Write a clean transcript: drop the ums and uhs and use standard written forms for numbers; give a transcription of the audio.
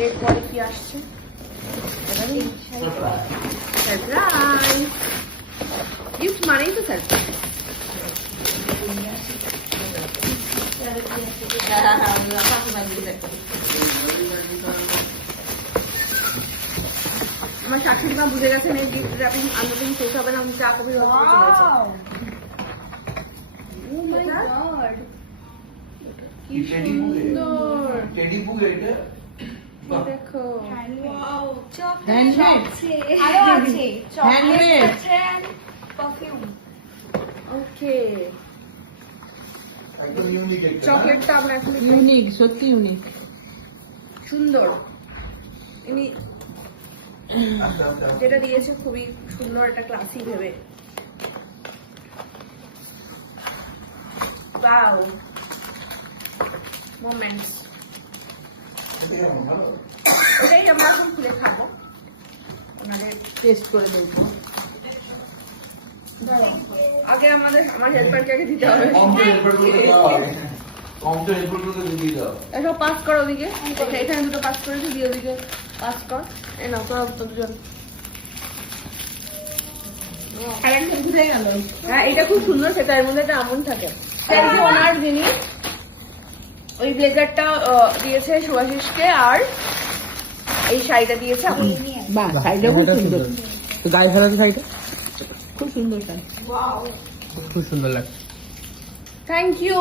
এরপরে কি আসছে? সারপ্রাইজ। গিফট মানেই তো সারপ্রাইজ। আমার শাশুড়ি মা বুঝে গেছেন এই গিফট র্যাপিং আনতে শেষ হবে না, আমি চা কফি কি সুন্দর দেখো। ওকে চকলেটটা আমরা এখন ইউনিক, সত্যি ইউনিক, সুন্দর। ইনি যেটা দিয়েছে খুবই সুন্দর, একটা ক্লাসি ভেবে। Wow moments. ওটাই আমরা এখন খুলে খাবো, ওনাদের টেস্ট করে দেখবো। আগে আমার হেল্পারকে দিতে হবে। এসব পাস কর ওদিকে, এখানে দুটো পাস করেছি, দিয়ে ওদিকে পাস কর। এ নাও তোরা দুজন। হ্যাঁ এটা খুব সুন্দর, সেটা এর মধ্যে একটা আমন্ড থাকে। ওনার যিনি ওই ব্লেজারটা দিয়েছে শুভাশিসকে, আর এই শাড়িটা দিয়েছে আমাকে। বাহ, শাড়িটা খুব সুন্দর। তো গায়ে ফেলাতে শাড়িটা খুব সুন্দর, শাড়ি খুব সুন্দর লাগছে। Thank you.